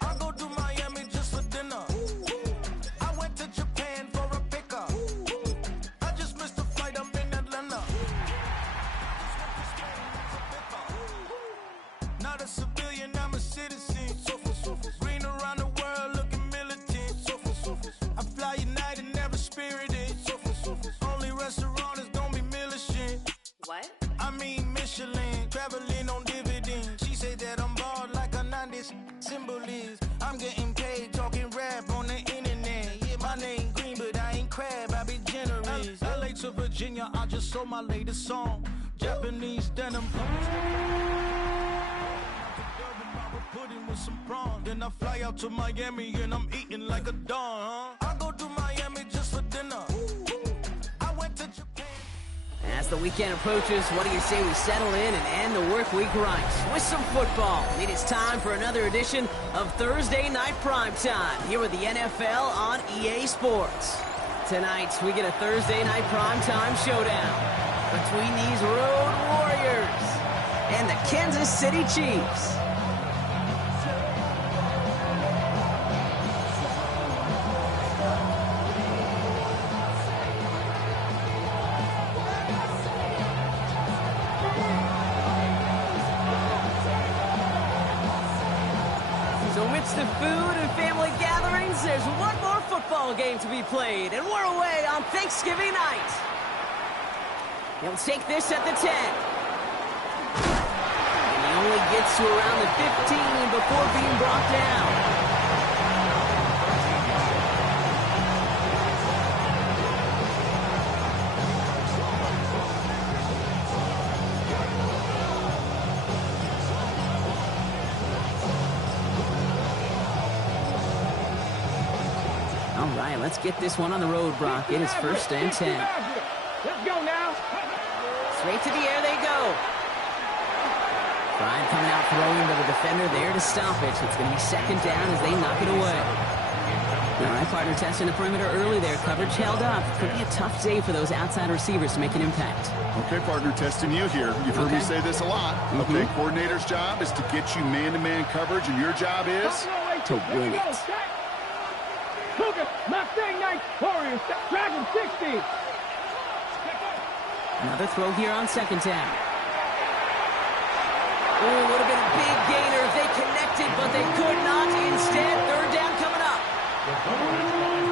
I go to Miami just for dinner. I went to Japan for a pickup. I just missed the flight, I'm in Atlanta. Not a civilian, I'm a citizen. Green around the world, looking militant. I fly United, never spirited. Only restaurant is gonna be Michelin. What? I mean Michelin, traveling on dividends. She said that I'm bald like a 90s symbol is. I'm getting paid, talking rap on the internet. Yeah, my name Green, but I ain't crab, I be generous. LA to Virginia, I just sold my latest song. Japanese denim. Pudding with some prawns. Then I fly out to Miami and I'm eating like a don, huh? I go to Miami just for dinner. I went to Japan. As the weekend approaches, what do you say we settle in and end the work week right with some football? It is time for another edition of Thursday Night Primetime here with the NFL on EA Sports. Tonight, we get a Thursday Night Primetime showdown between these Road Warriors and the Kansas City Chiefs. So amidst the food and family gatherings, there's one more football game to be played, and we're away on Thanksgiving night. He'll take this at the 10. And he only gets to around the 15 before being brought down. All right, let's get this one on the road, Brock. It is first and 10. Let's go now. Straight to the air they go. Bryant coming out throwing, but the defender there to stop it. It's going to be second down as they knock it away. All right, partner testing the perimeter early there. Coverage held up. Could be a tough day for those outside receivers to make an impact. Okay, partner, testing you here. You've heard me say this a lot. Okay, coordinator's job is to get you man-to-man coverage, and your job is to win it. Cougar, Mustang Knights, Warriors, Dragon 60. Another throw here on second down. Oh, would have been a big gainer if they connected, but they could not. Instead, third down coming up.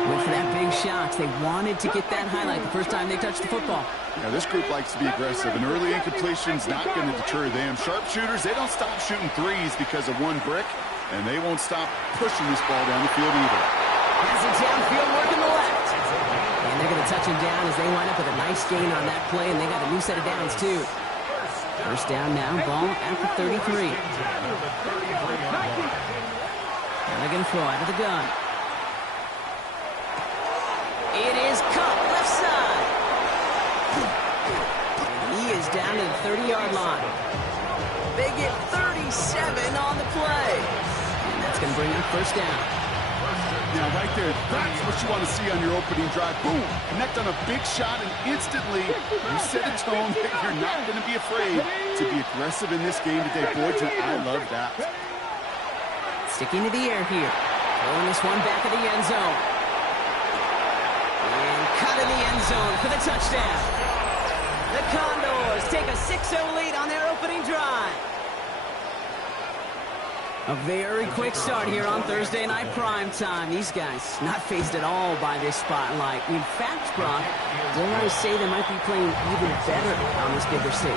Went for that big shot. They wanted to get that highlight the first time they touched the football. Now, this group likes to be aggressive, and early incompletion's not going to deter them. Sharpshooters, they don't stop shooting threes because of one brick, and they won't stop pushing this ball down the field either. Has it downfield, working the left. And they're going to touch him down as they wind up with a nice gain on that play, and they got a new set of downs, too. First down now, ball at the 33. Now they're going to throw out of the gun. It is cut left side. And he is down to the 30-yard line. They get 37 on the play. And that's going to bring up first down. Now, right there, that's what you want to see on your opening drive. Boom! Connect on a big shot, and instantly you set a tone that you're not going to be afraid to be aggressive in this game today. Boys, and I love that. Sticking to the air here. Throwing this one back of the end zone. And cut in the end zone for the touchdown. The Condors take a 6-0 lead on their opening drive. A very quick start here on Thursday Night Primetime. These guys not fazed at all by this spotlight. In fact, Brock, dare I say they might be playing even better on this bigger stage.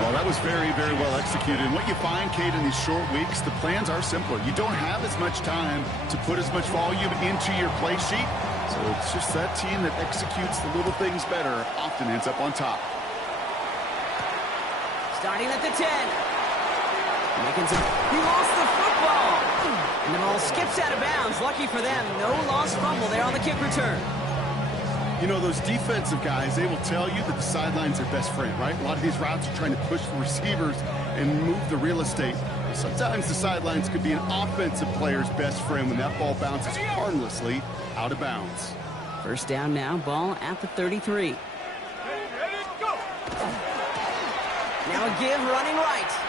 Well, that was very, very well executed. And what you find, Kate, in these short weeks, the plans are simpler. You don't have as much time to put as much volume into your play sheet. So it's just that team that executes the little things better often ends up on top. Starting at the 10. Making some... He lost the football! And the ball skips out of bounds. Lucky for them, no lost fumble there on the kick return. You know, those defensive guys, they will tell you that the sideline's their best friend, right? A lot of these routes are trying to push the receivers and move the real estate. Sometimes the sidelines could be an offensive player's best friend when that ball bounces harmlessly out of bounds. First down now, ball at the 33. Now a give running right.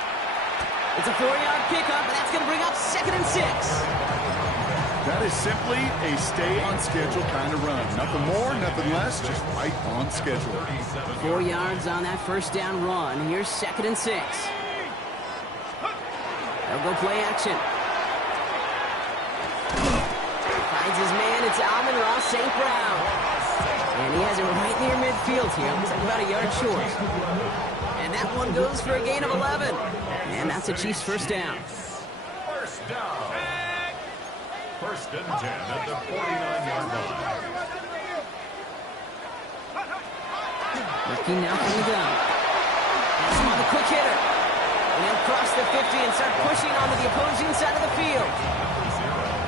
It's a 4-yard pickup, and that's going to bring up 2nd That is simply a stay-on-schedule kind of run. Nothing more, nothing less, just right on schedule. 4 yards on that first down run. Here's 2nd and 6. They'll go play action. Finds his man. It's Amon-Ra St. Brown. And he has it right near midfield here. Looks like about a yard short. And that one goes for a gain of 11. And that's a Chiefs first down. First down. 1st and 10 at the 49-yard line. Looking now from the gun. That's him on the quick hitter. And he'll cross the 50 and start pushing onto the opposing side of the field.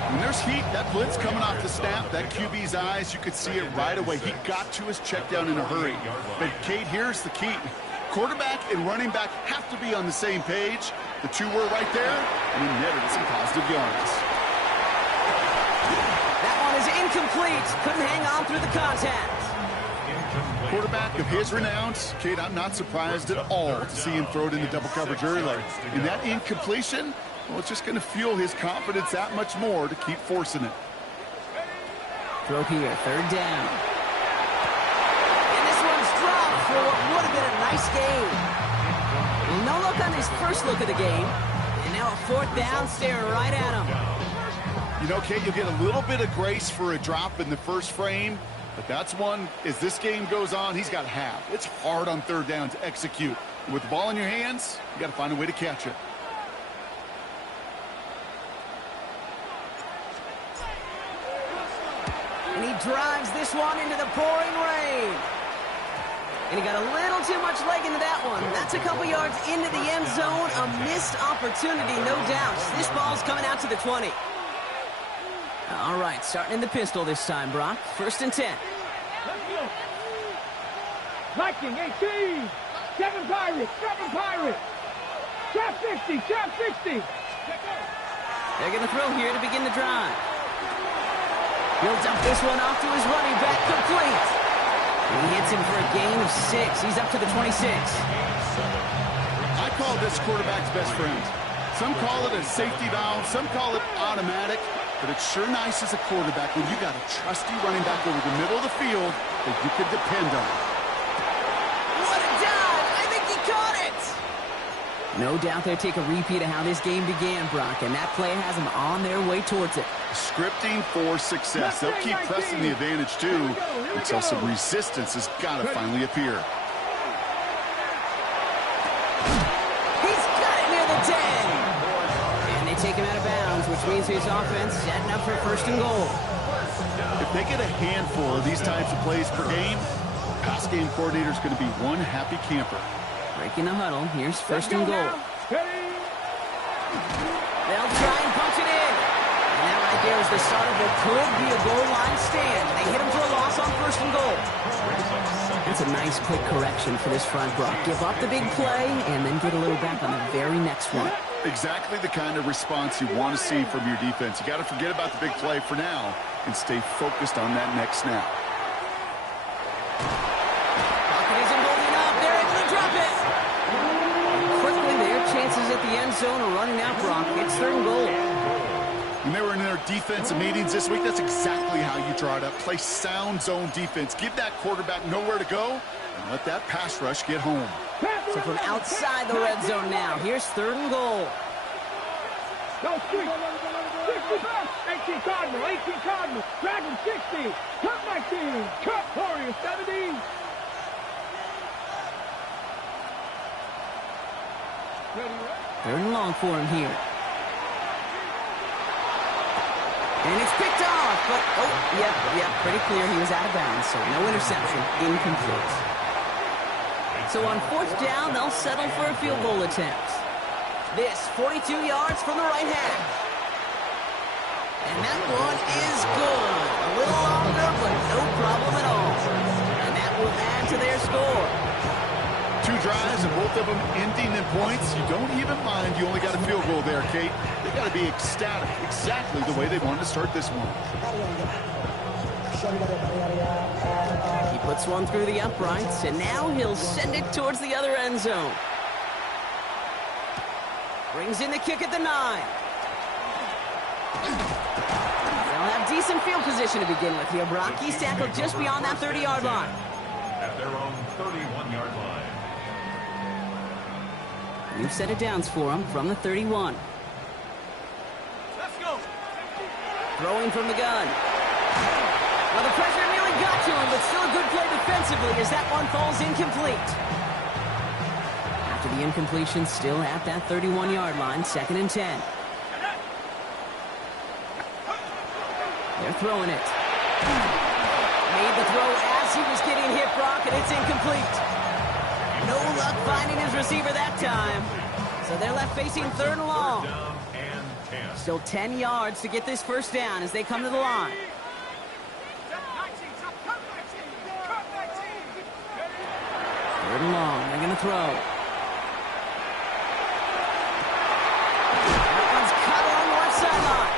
When there's heat, that blitz coming off the snap, that QB's eyes, you could see it right away. He got to his check down in a hurry. But, Kate, here's the key. Quarterback and running back have to be on the same page. The two were right there, and he netted some positive yards. That one is incomplete. Couldn't hang on through the contact. Quarterback of his renowns, Kate, I'm not surprised at all to see him throw it into double coverage early. And that incompletion, well, it's just going to fuel his confidence that much more to keep forcing it. Throw here, 3rd down. And this one's dropped for what would have been a nice game. No look on his first look of the game. And now a 4th down, staring right at him. You know, Kate, you'll get a little bit of grace for a drop in the first frame, but that's one, as this game goes on, he's got to have. It's hard on 3rd down to execute. And with the ball in your hands, you got to find a way to catch it. And he drives this one into the pouring rain. And he got a little too much leg into that one. That's a couple yards into the end zone. A missed opportunity, no doubt. This ball's coming out to the 20. All right, starting in the pistol this time, Brock. 1st and 10. Viking 18. 7 Pirates. 7 Pirates. Trap 60. Trap 60. They're going to throw here to begin the drive. He'll dump this one off to his running back, complete. And he hits him for a gain of 6. He's up to the 26. I call this quarterback's best friend. Some call it a safety valve, some call it automatic, but it's sure nice as a quarterback when you got a trusty running back over the middle of the field that you can depend on. What a dive! I think he caught it! No doubt they'll take a repeat of how this game began, Brock, and that play has them on their way towards it. Scripting for success. They'll keep pressing the advantage, too, until some resistance has got to finally appear. He's got it near the 10! And they take him out of bounds, which means his offense setting up for 1st and goal. If they get a handful of these types of plays per game, pass game coordinator's going to be one happy camper. Breaking the huddle, here's 1st and goal. They'll try and punch it in. And that right there is the start of what could be a goal line stand. They hit him for a loss on 1st and goal. That's a nice quick correction for this front, Brock. Give up the big play and then get a little back on the very next one. Exactly the kind of response you want to see from your defense. You got to forget about the big play for now and stay focused on that next snap. Pocket isn't holding up. They're able to drop it. Quickly, their chances at the end zone are running out, Brock. It's 3rd and goal. When they were in their defensive meetings this week, that's exactly how you draw it up. Play sound zone defense. Give that quarterback nowhere to go and let that pass rush get home. So from outside the red zone now, here's 3rd and goal. Go street. 18 Cardinal. 18 Cardinal. Dragon 60. Cut 19. Cut Warrior 70. Third and long for him here. And it's picked off, but, pretty clear he was out of bounds, so no interception, incomplete. So on 4th down, they'll settle for a field goal attempt. This, 42 yards from the right half. And that one is good. A little longer, but no problem at all. And that will add to their score. 2 drives and both of them ending in points. You don't even mind you only got a field goal there, Kate. They got to be ecstatic, exactly the way they wanted to start this one. He puts one through the uprights, and now he'll send it towards the other end zone. Brings in the kick at the 9. They'll decent field position to begin with here, Brock. He's tackled just beyond that 30-yard line. At their own 31-yard line. New set of downs for him from the 31. Let's go. Throwing from the gun. Well, the pressure nearly got to him, but still a good play defensively as that one falls incomplete. After the incompletion, still at that 31-yard line, 2nd and 10. They're throwing it. Made the throw as he was getting hit, Brock, and it's incomplete. No luck finding his receiver that time. So they're left facing 3rd and long. Down and 10. Still 10 yards to get this first down as they come to the line. 3rd and long. They're going to throw. That one's cut along the left sideline.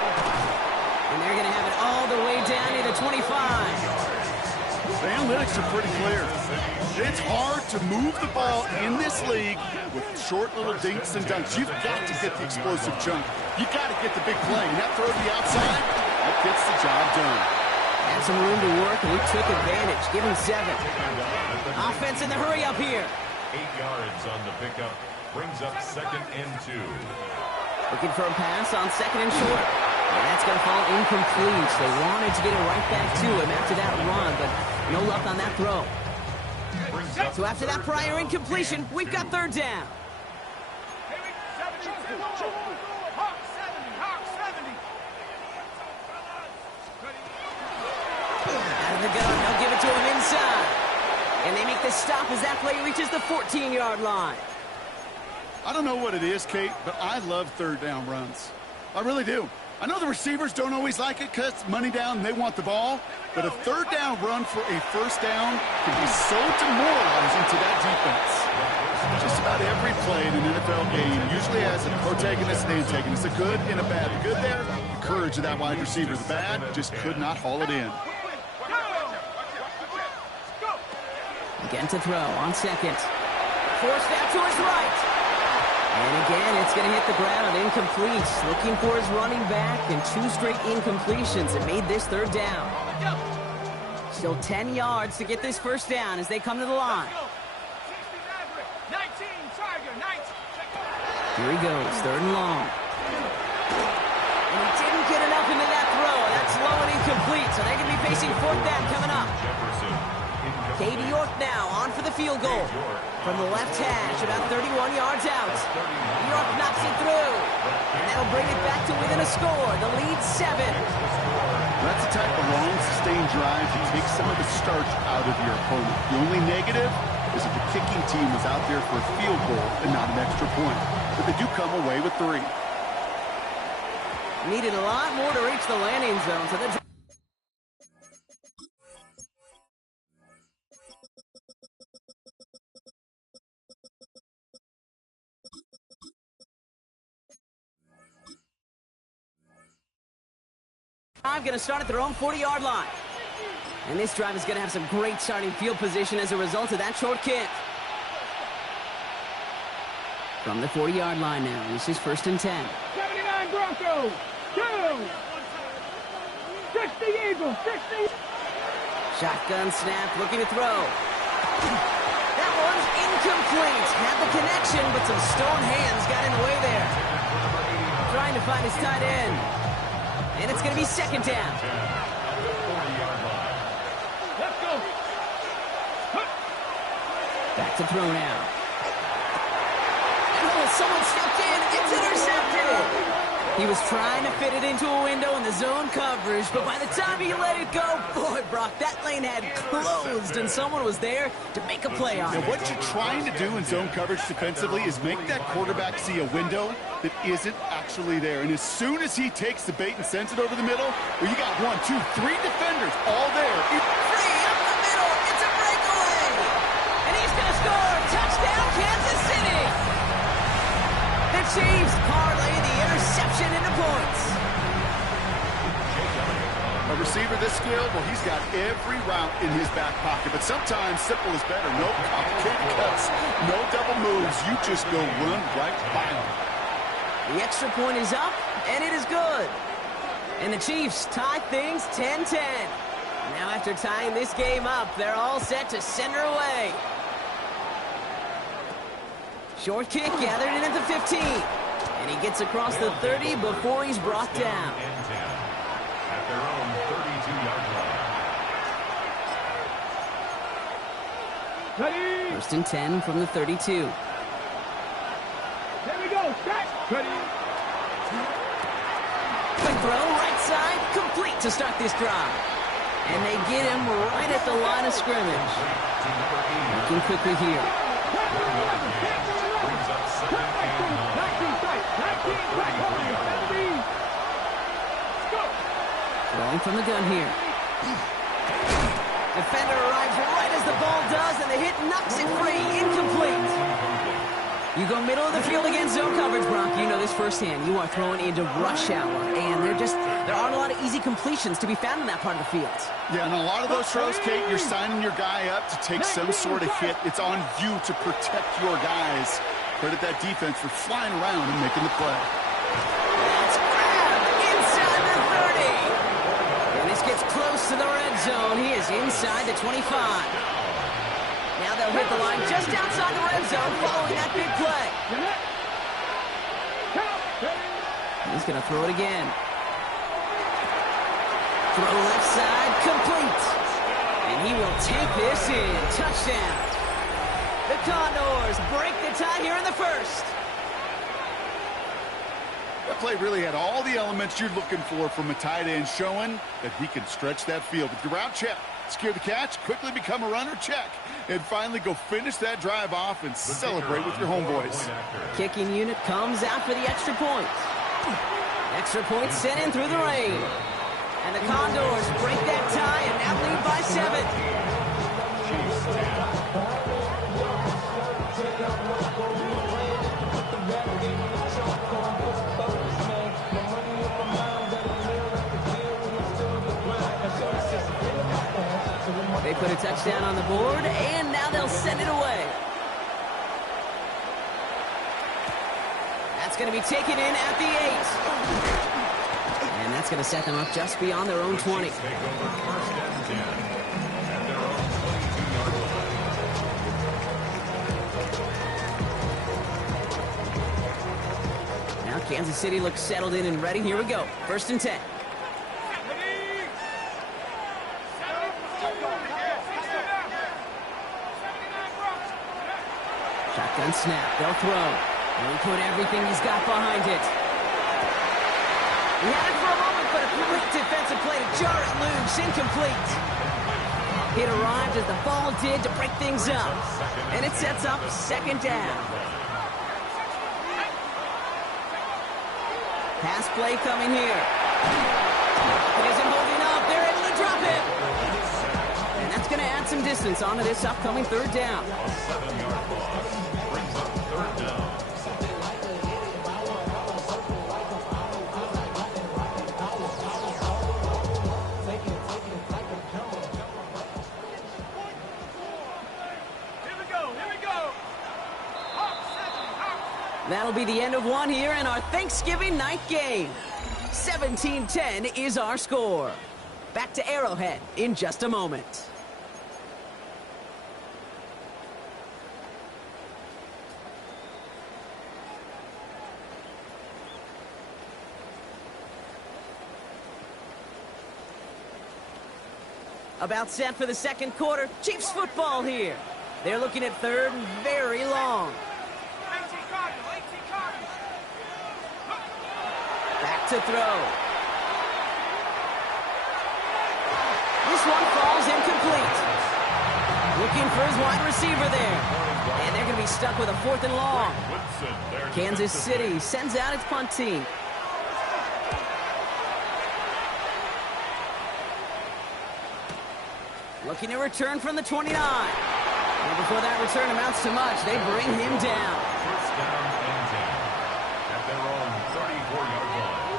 And they're going to have it all the way down to the 25. The analytics are pretty clear. It's hard to move the ball in this league with short little dinks and dunks. You've got to get the explosive chunk. You've got to get the big play. And that throw to the outside, that gets the job done. Had some room to work, and he took advantage. Give him 7. Offense in the hurry up here. 8 yards on the pickup. Brings up 2nd and 2. Looking for a pass on 2nd and short. And that's going to fall incomplete. They wanted to get it right back to him after that run, but no luck on that throw. So after that prior incompletion, we've got 3rd down. Out of the gun, they'll give it to him inside. And they make the stop as that play reaches the 14-yard line. I don't know what it is, Kate, but I love 3rd down runs. I really do. I know the receivers don't always like it because money down, they want the ball. But a 3rd down run for a 1st down can be so demoralizing to that defense. Just about every play in an NFL game usually has a protagonist and antagonist, a good and a bad. The good there, the courage of that wide receiver. The bad, just could not haul it in. Again to throw on 2nd. Forced out to his right. And again, it's going to hit the ground, incomplete. Looking for his running back, and 2 straight incompletions that made this 3rd down. Still 10 yards to get this first down as they come to the line. Here he goes, 3rd and long. And he didn't get enough into that throw. That's low and incomplete, so they're going to be facing 4th down coming up. Katie York now on for the field goal. From the left hash, about 31 yards out. York knocks it through. And that'll bring it back to within a score. The lead 7. That's the type of long, sustained drive to take some of the starch out of your opponent. The only negative is if the kicking team was out there for a field goal and not an extra point. But they do come away with 3. Needed a lot more to reach the landing zone, so that's... I'm going to start at their own 40-yard line. And this drive is going to have some great starting field position as a result of that short kick. From the 40-yard line now, this is 1st and 10. 79 Broncos, 2. 60 Eagles, 60. Shotgun snap, looking to throw. That one's incomplete. Had the connection, but some stone hands got in the way there. Trying to find his tight end. And it's going to be 2nd down. Let's go. Back to throw now. Oh, someone stepped in. It's intercepted. He was trying to fit it into a window in the zone coverage, but by the time he let it go, boy, Brock, that lane had closed, and someone was there to make a play on it. Now, what you're trying to do in zone coverage defensively is make that quarterback see a window that isn't actually there. And as soon as he takes the bait and sends it over the middle, well, you got 1, 2, 3 defenders all there. Free up the middle. It's a breakaway. And he's going to score. Touchdown, Kansas City. The Chiefs parlay the interception into points. A receiver this skilled, well, he's got every route in his back pocket. But sometimes simple is better. No complicated cuts, no double moves. You just go run right by him. The extra point is up, and it is good. And the Chiefs tie things 10-10. Now after tying this game up, they're all set to send her away. Short kick gathered in at the 15. And he gets across the 30 before he's brought down. At their own 32-yard line. First and 10 from the 32. Here we go. Set. Ready. Quick throw, right side, complete to start this drive. And they get him right at the line of scrimmage. Looking quickly here. Throwing from the gun here. Defender arrives right as the ball does, and the hit knocks it free. Incomplete. You go middle of the field against zone coverage, Brock. You know this firsthand. You are throwing into rush hour, and there aren't a lot of easy completions to be found in that part of the field. Yeah, and a lot of those throws, Kate, you're signing your guy up to take some sort of hit. It's on you to protect your guys. Credit that defense for flying around and making the play. That's grabbed inside the 30. And this gets close to the red zone. He is inside the 25. Now they'll hit the line just outside the red zone following that big play. He's going to throw it again. Throw left side, complete. And he will take this in. Touchdown. The Condors break the tie here in the first. That play really had all the elements you're looking for from a tight end, showing that he can stretch that field. With your route check, secure the catch, quickly become a runner, check, and finally go finish that drive off and celebrate with your homeboys. Kicking unit comes out for the extra point. Extra point sent in through the rain. And the Condors break that tie and now lead by 7. They put a touchdown on the board, and now they'll send it away. That's going to be taken in at the 8. And that's going to set them up just beyond their own 20. Take over first and 10 at their own 22-yard line. Now Kansas City looks settled in and ready. Here we go. First and 10. Shotgun snap. They'll throw. He'll put everything he's got behind it. He had it for a moment, but a quick defensive play to jar it loose. Incomplete. It arrived as the ball did to break things up. And it sets up second down. Pass play coming here. It isn't holding up. They're able to drop it. And that's going to add some distance onto this upcoming third down. A 7-yard loss brings up third down. That'll be the end of one here in our Thanksgiving night game. 17-10 is our score. Back to Arrowhead in just a moment. About set for the second quarter. Chiefs football here. They're looking at third and very long. Back to throw. This one falls incomplete. Looking for his wide receiver there. And they're going to be stuck with a 4th and long. Kansas City sends out its punt team. Looking to return from the 29. And before that return amounts to much, they bring him down. First down and 10 at their own 34-yard line.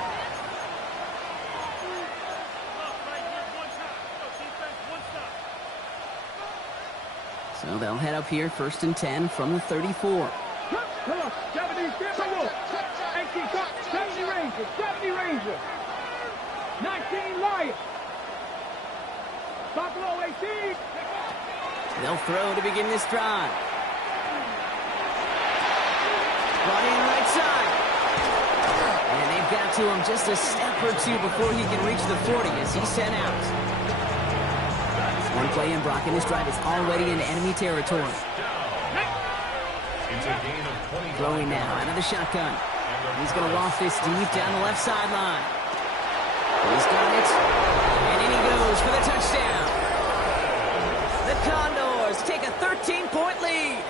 So they'll head up here, first and 10 from the 34. Come on, 70 Ranger, 70 Ranger. 19 Lions. Buffalo 18. They'll throw to begin this drive. Brought in right side. And they've got to him just a step or two before he can reach the 40 as he's sent out. One play in, Brock, and this drive is already into enemy territory. It's a gain of 20. Throwing now out of the shotgun. He's going to loft this deep down the left sideline. He's got it. And in he goes for the touchdown. The Condors take a 13-point lead.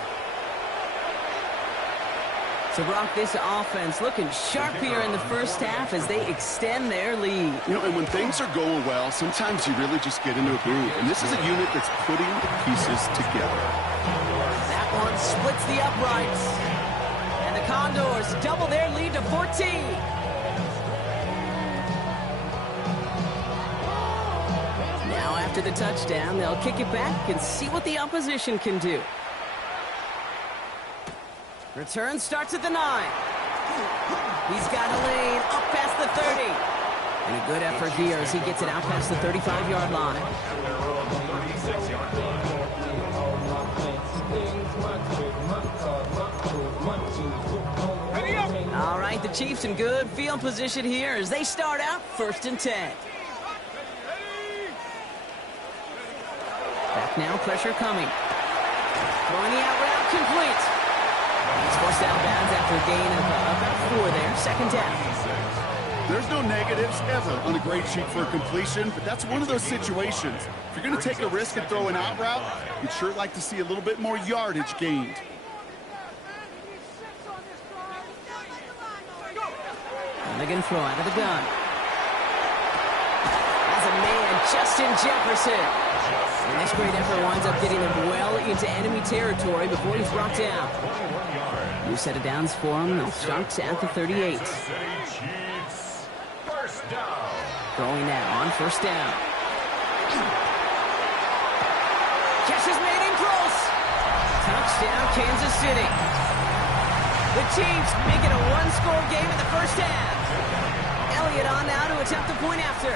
So, Brock, this offense looking sharp here in the first half as they extend their lead. You know, and when things are going well, sometimes you really just get into a groove. And this is a unit that's putting the pieces together. That one splits the uprights. And the Condors double their lead to 14. Now after the touchdown, they'll kick it back and see what the opposition can do. Return starts at the 9. He's got a lane up past the 30. And a good effort here as he gets it out past the 35-yard line. All right, the Chiefs in good field position here as they start out 1st and 10. Back now, pressure coming. Throwing the out route complete. He's forced out of bounds after a gain of about 4 there. 2nd down. There's no negatives ever on a grade sheet for a completion, but that's one of those situations. If you're going to take a risk and throw an out route, you'd sure like to see a little bit more yardage gained. And they're going to throw out of the gun. As a man, Justin Jefferson. And this great effort winds up getting him well into enemy territory before he's brought down. New set of downs for him. They'll start at the 38. Going now on 1st down. Catch is made in close. Touchdown, Kansas City. The Chiefs make it a one-score game in the first half. Elliott on now to attempt the point after.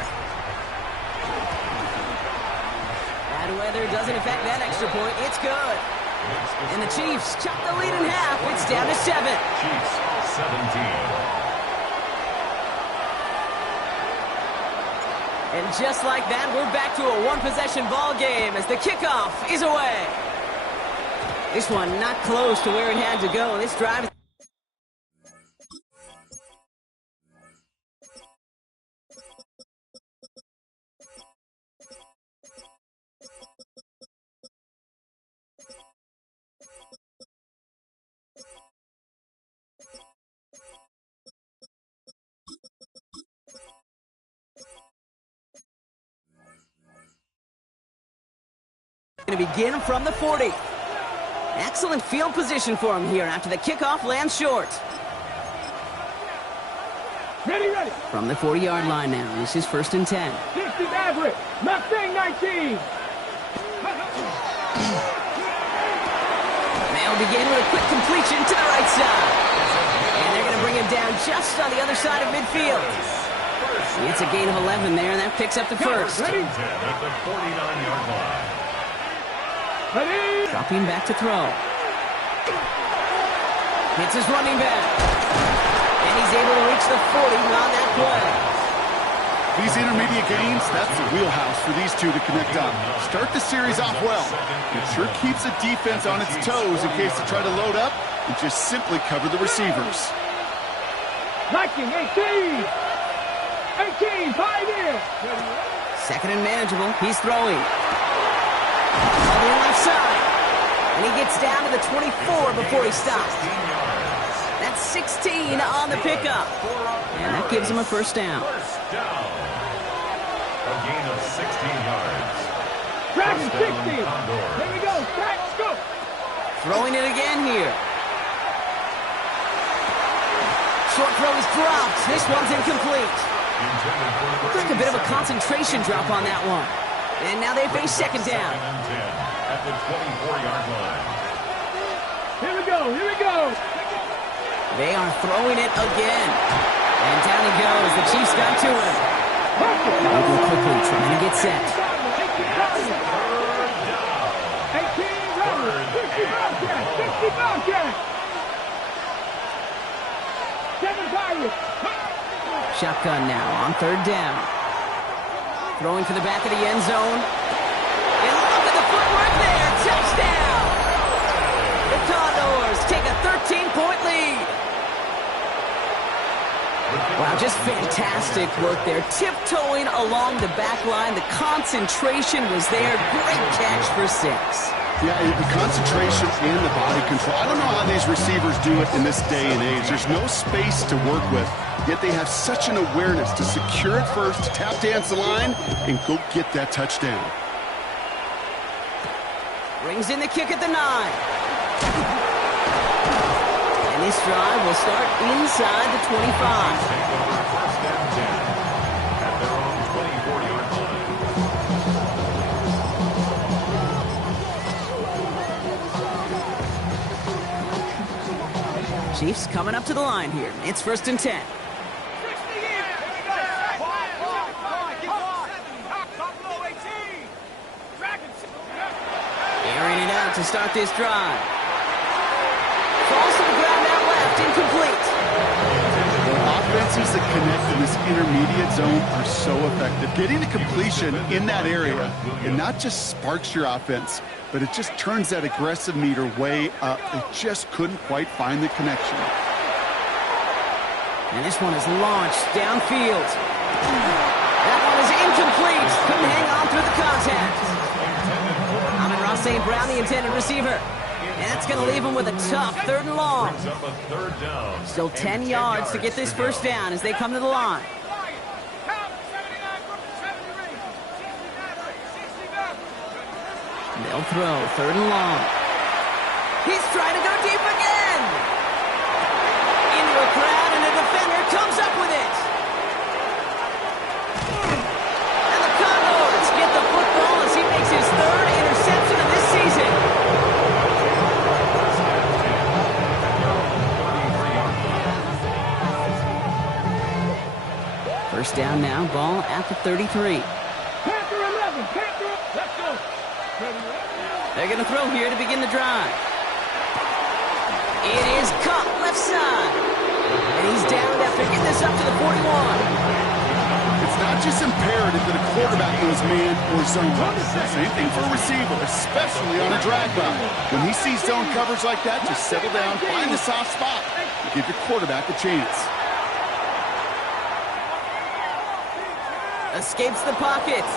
Bad weather doesn't affect that extra point. It's good. And the Chiefs chop the lead in half. It's down to 7. Chiefs 17. And just like that, we're back to a one-possession ball game as the kickoff is away. This one not close to where it had to go. This drive is going to begin from the 40. Excellent field position for him here after the kickoff lands short. Ready, ready. From the 40-yard line now. This is 1st and 10. 60 Maverick. Mustang 19. They'll begin with a quick completion to the right side. And they're going to bring him down just on the other side of midfield. It's a gain of 11 there, and that picks up the first. Ready? At the 49-yard line. Ready. Dropping back to throw. Hits his running back. And he's able to reach the 40 on that play. These intermediate gains, that's the wheelhouse for these two to connect up. Start the series off well. It sure keeps the defense on its toes in case they try to load up and just simply cover the receivers. Viking 18. 18, Pioneer. 2nd and manageable. He's throwing. On the left side. And he gets down to the 24 before he stops. That's 16 on the pickup. And that gives him a first down. First down. A gain of 16 yards. Dragon First down, 60. Condors. Here we go. Back, go. Throwing it again here. Short throw is dropped. This one's incomplete. Looks like a bit of a concentration drop on that one. And now they face 2nd down. 2nd and 10 at the 24-yard line. Here we go. Here we go. They are throwing it again. And down he goes. The Chiefs got to him. Moving quickly, trying to get set. 7 Pirates. Shotgun now on third down. Throwing to the back of the end zone. And look at the footwork there. Touchdown! The Condors take a 13-point lead. Wow, just fantastic work there. Tiptoeing along the back line. The concentration was there. Great catch for 6. Yeah, the concentration and the body control. I don't know how these receivers do it in this day and age. There's no space to work with, yet they have such an awareness to secure it first, to tap dance the line, and go get that touchdown. Brings in the kick at the 9. And this drive will start inside the 25. First and 10 at their own 24-yard line. Chiefs coming up to the line here. It's first and 10. Airing it out to start this drive. Falls to the ground out left, incomplete. Offenses that connect in this intermediate zone are so effective. Getting the completion in that area, it not just sparks your offense, but it just turns that aggressive meter way up. They just couldn't quite find the connection. And this one is launched downfield. That one is incomplete. Couldn't hang on through the contact. Amon-Ra St. Brown, the intended receiver. And that's going to leave him with a tough 3rd and long. Still 10 yards to get this first down as they come to the line. They'll throw 3rd and long. He's trying to go deep again. Into a crowd, and the defender comes up with it. And the Condors get the football as he makes his 3rd interception of this season. First down now, ball at the 33. Panther 11. Panther. Let's go. They're going to throw here to begin the drive. It is caught left side. And he's down after getting this up to the 41. It's not just imperative that a quarterback goes man or zone. Same thing for a receiver, especially on a drag route. When he sees zone coverage like that, just settle down, find the soft spot, and give your quarterback a chance. Escapes the pocket.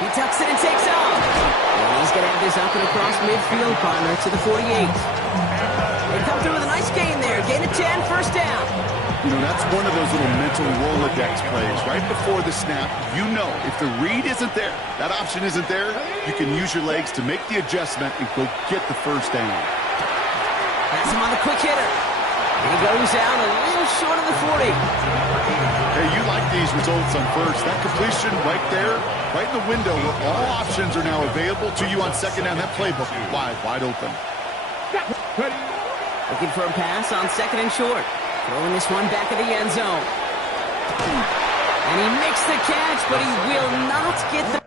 He tucks it and takes off. And he's going to have this up and across midfield, partner, to the 48. They come through with a nice gain there. Gain of 10, first down. You know, that's one of those little mental Rolodex plays. Right before the snap, you know if the read isn't there, that option isn't there, you can use your legs to make the adjustment and go get the first down. That's him on the quick hitter. And he goes out a little short of the 40. Hey, you like these results on first. That completion right there, right in the window where all options are now available to you on second down. That playbook wide open. Looking for a pass on 2nd and short. Throwing this one back of the end zone. And he makes the catch, but he will not get the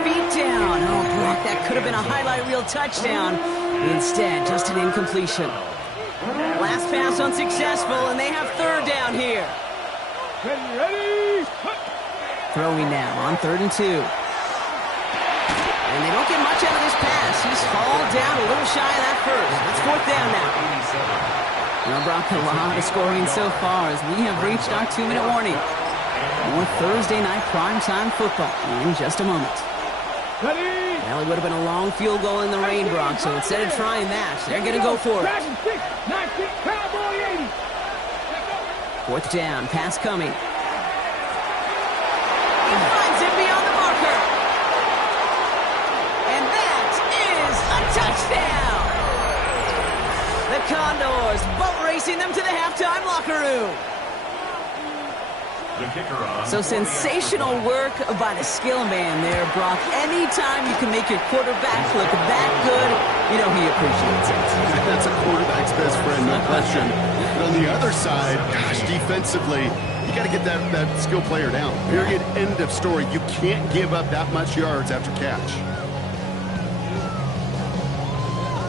feet down. Oh, Brock, that could have been a highlight reel touchdown. Instead, just an incompletion. Last pass unsuccessful, and they have 3rd down here. Ready. Throwing now on 3rd and 2. And they don't get much out of this pass. He's hauled down a little shy of that first. It's 4th down now. Now, Brock, a lot of scoring so far as we have reached our 2-minute warning. More Thursday night primetime football in just a moment. Ready. Well, it would have been a long field goal in the rain, Brock, so instead of trying that, they're going to go for it. 4th down, pass coming. He finds it beyond the marker. And that is a touchdown. The Condors boat racing them to the halftime locker room. The kicker on. So sensational work by the skill man there, Brock. Anytime you can make your quarterback look that good, you know he appreciates it. That's a quarterback's best friend, no question. But on the other side, gosh, defensively, you got to get that skill player down. Period. End of story. You can't give up that much yards after catch.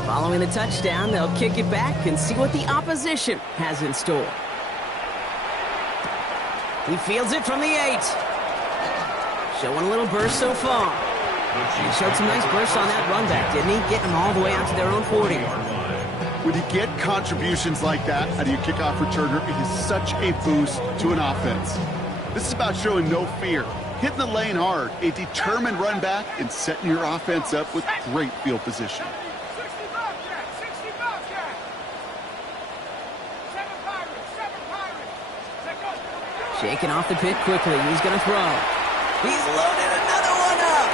Following the touchdown, they'll kick it back and see what the opposition has in store. He fields it from the 8. Showing a little burst so far. He showed some nice bursts on that run back, didn't he? Getting them all the way out to their own 40. When you get contributions like that out of your kickoff returner, it is such a boost to an offense. This is about showing no fear, hitting the lane hard, a determined run back, and setting your offense up with great field position. Shaking off the pit quickly. He's going to throw. He's loaded another one up.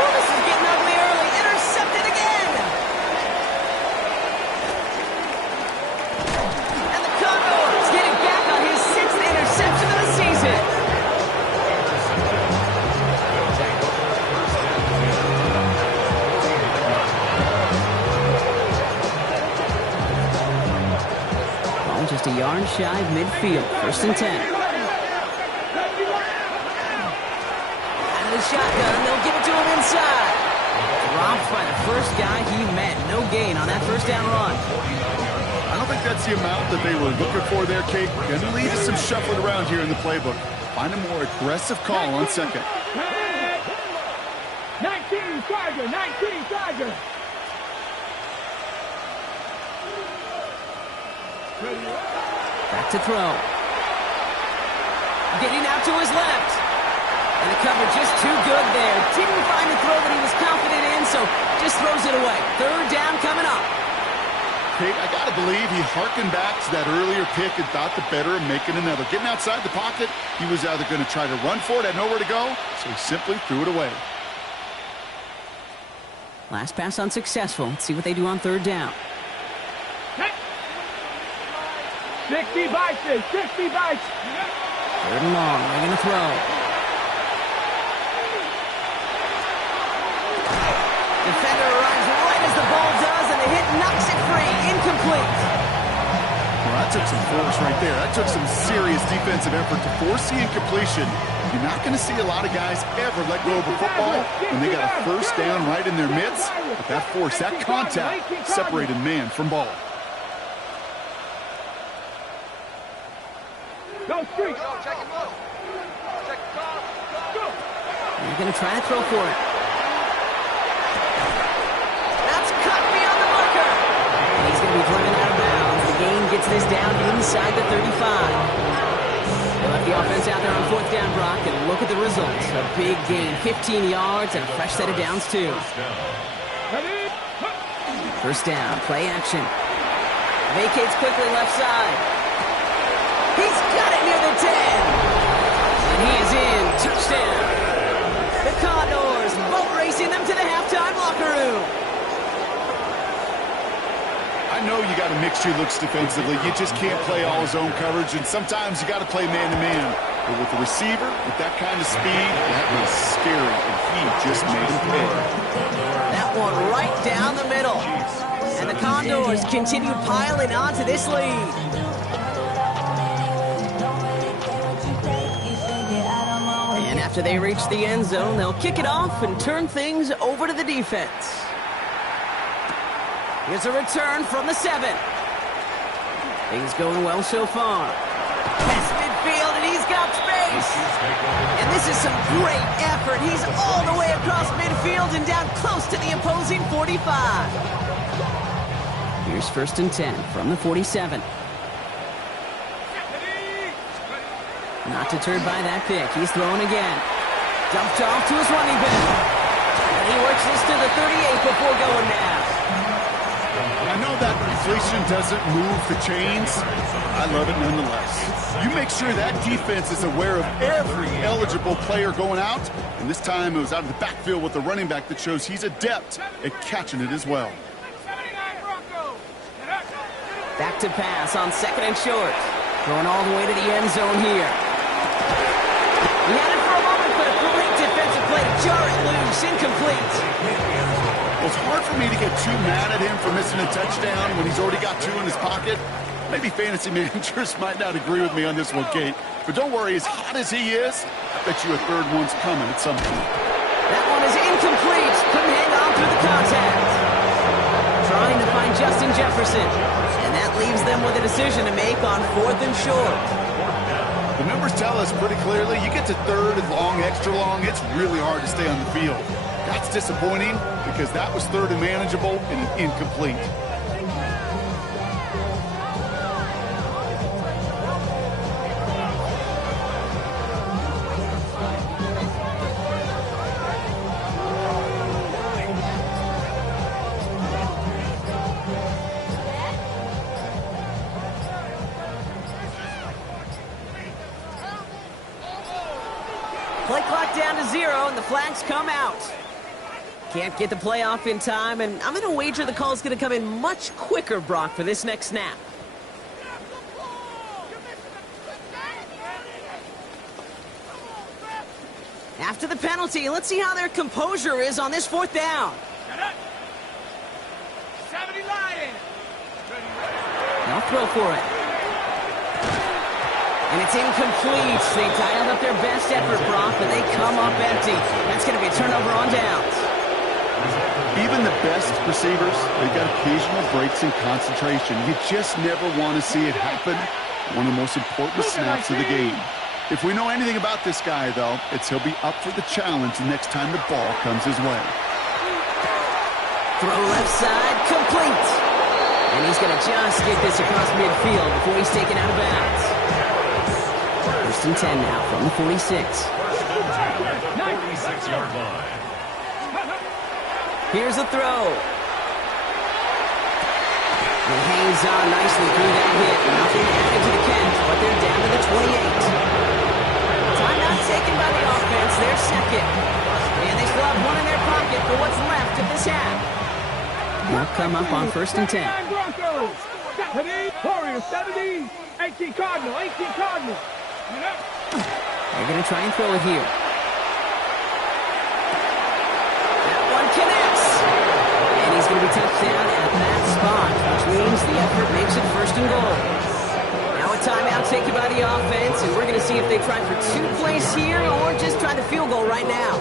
Oh, this is getting ugly early. Intercepted again. And the Condors getting back on his 6th interception of the season. Just a yard shy of midfield. 1st and 10. Out of the shotgun, they'll give it to him inside. Dropped by the first guy he met. No gain on that first down run. I don't think that's the amount that they were looking for there, Kate. Going to lead to some shuffling around here in the playbook. Find a more aggressive call on second. 19 Tiger, 19 Tiger. Back to throw. Getting out to his left. And the cover just too good there. Didn't find the throw that he was confident in, so just throws it away. 3rd down coming up. Kate, I got to believe he harkened back to that earlier pick and thought the better of making another. Getting outside the pocket, he was either going to try to run for it, had nowhere to go, so he simply threw it away. Last pass unsuccessful. Let's see what they do on 3rd down. 60 bites, 60 bites. 3rd and long, they're going to throw. Defender arrives right as the ball does, and the hit knocks it free. Incomplete. Well, that took some force right there. That took some serious defensive effort to force the incompletion. You're not going to see a lot of guys ever let go of a football when they got a 1st down right in their midst. But that force, that contact, separated man from ball. Go street. They're going to try to throw for it. That's cut beyond the marker. And he's going to be driven out of bounds. The gain gets this down inside the 35. They left the offense out there on 4th down, Brock, and look at the results. A big gain, 15 yards, and a fresh set of downs, too. 1st down, play action. Vacates quickly left side. He's got it near the 10. And he is in. Touchdown. The Condors boat racing them to the halftime locker room. I know you got to mix your looks defensively. You just can't play all zone coverage, and sometimes you got to play man-to-man. But with the receiver, with that kind of speed, that was scary, and he just made him pay. That one right down the middle. And the Condors continue piling onto this lead. And after they reach the end zone, they'll kick it off and turn things over to the defense. Here's a return from the 7. Things going well so far. Past midfield, and he's got space. And this is some great effort. He's all the way across midfield and down close to the opposing 45. Here's 1st and 10 from the 47. Not deterred by that pick. He's throwing again. Dumped off to his running back. And he works this to the 38 before going down. I know that inflation doesn't move the chains. I love it nonetheless. You make sure that defense is aware of every eligible player going out. And this time it was out of the backfield with the running back that shows he's adept at catching it as well. Back to pass on 2nd and short. Throwing all the way to the end zone here. He had it for a moment, but a great defensive play to jar it loose. Incomplete. Well, it's hard for me to get too mad at him for missing a touchdown when he's already got 2 in his pocket. Maybe fantasy managers might not agree with me on this one, Kate. But don't worry, as hot as he is, I bet you a third one's coming at some point. That one is incomplete. Couldn't hang on through the contact. Trying to find Justin Jefferson. And that leaves them with a decision to make on 4th and short. The numbers tell us pretty clearly, you get to 3rd and long, extra long, it's really hard to stay on the field. That's disappointing because that was 3rd and manageable and incomplete. Play clock down to 0, and the flags come out. Can't get the play off in time, and I'm going to wager the call is going to come in much quicker, Brock, for this next snap. After the penalty, let's see how their composure is on this 4th down. 70 Lions. Now throw for it. And it's incomplete. They dialed up their best effort, Brock, but they come up empty. That's going to be a turnover on downs. Even the best receivers, they've got occasional breaks in concentration. You just never want to see it happen. One of the most important snaps of the game. If we know anything about this guy, though, it's he'll be up for the challenge the next time the ball comes his way. Throw left side, complete. And he's going to just get this across midfield before he's taken out of bounds. 1st and 10 now from the 46. 46-yard line. Here's a throw. And hangs on nicely through that hit. Nothing added to the catch, but they're down to the 28. Timeout taken by the offense. Their 2nd. And they still have 1 in their pocket for what's left of this half. They'll come up on 1st and 10. Broncos. 70. Warriors 70. 18 Cardinal. 18 Cardinal. They're going to try and throw it here. That one connects. And he's going to be touched down at that spot, which means the effort makes it 1st and goal. Now a timeout taken by the offense, and we're going to see if they try for 2 plays here or just try the field goal right now.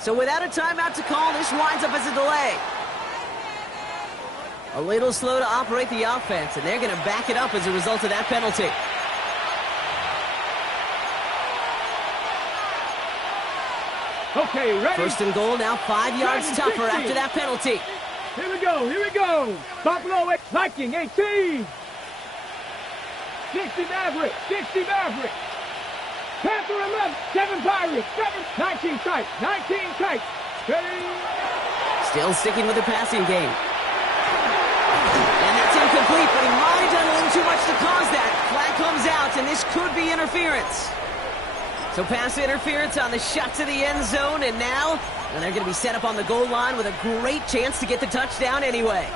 So without a timeout to call, this winds up as a delay. A little slow to operate the offense, and they're going to back it up as a result of that penalty. Okay, ready? 1st and goal, now 5 yards tougher after that penalty. Here we go, here we go. Buffalo Viking 18. 60 Maverick, 60 Maverick. Panther 11, 7 Pirates, 19 Kites, 19 Kites. Ready? Still sticking with the passing game. And that's incomplete, but he might have done a little too much to cause that. Flag comes out, and this could be interference. So pass interference on the shot to the end zone, and now they're going to be set up on the goal line with a great chance to get the touchdown anyway.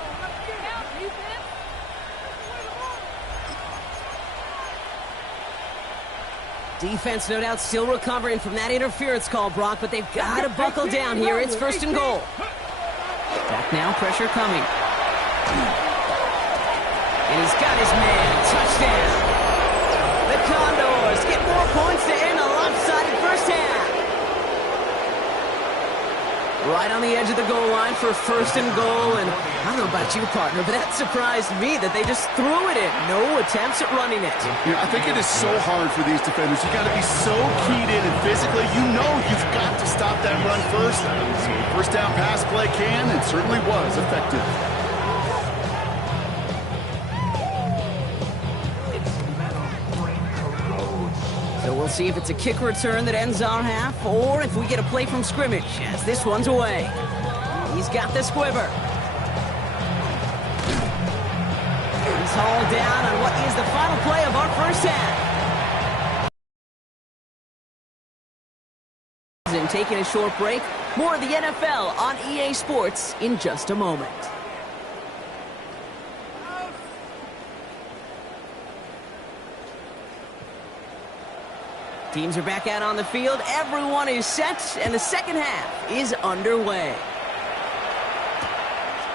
Defense, no doubt, still recovering from that interference call, Brock, but they've got to buckle down here. It's 1st and goal. Back now, pressure coming. And he's got his man. Touchdown. The Condors get more points to end a lopsided first half. Right on the edge of the goal line for first and goal. And I don't know about you, partner, but that surprised me that they just threw it in. No attempts at running it. I think it is so hard for these defenders. You got to be so keyed in, and physically, you know you've got to stop that run first. So first down pass play can, and certainly was effective. So we'll see if it's a kick return that ends our half, or if we get a play from scrimmage, as this one's away. He's got the squiver. He's hauled down on what is the final play of our first half. And taking a short break, more of the NFL on EA Sports in just a moment. Teams are back out on the field. Everyone is set, and the second half is underway.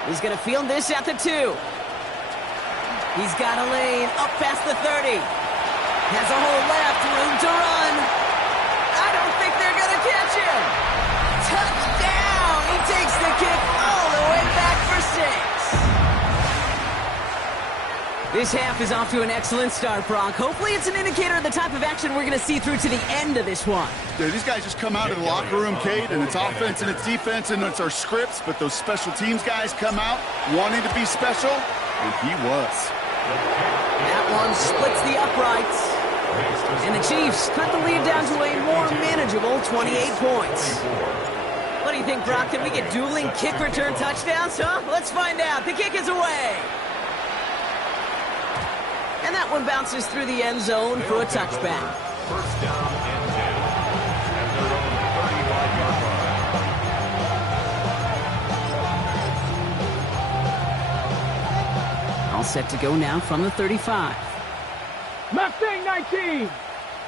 He's going to field this at the 2. He's got a lane up past the 30. Has a hole left, room to run. I don't think they're going to catch him. Touchdown! He takes the kick all the way back for 6. This half is off to an excellent start, Brock. Hopefully it's an indicator of the type of action we're going to see through to the end of this one. Yeah, these guys just come out of the locker room, Kate, and it's offense and it's defense and it's our scripts, but those special teams guys come out wanting to be special, and he was. That one splits the uprights. And the Chiefs cut the lead down to a more manageable 28 points. What do you think, Brock? Can we get dueling kick return touchdowns, huh? Let's find out. The kick is away. And that one bounces through the end zone for a touchback. First down and 10 at their own 35-yard line. All set to go now from the 35. Mustang 19.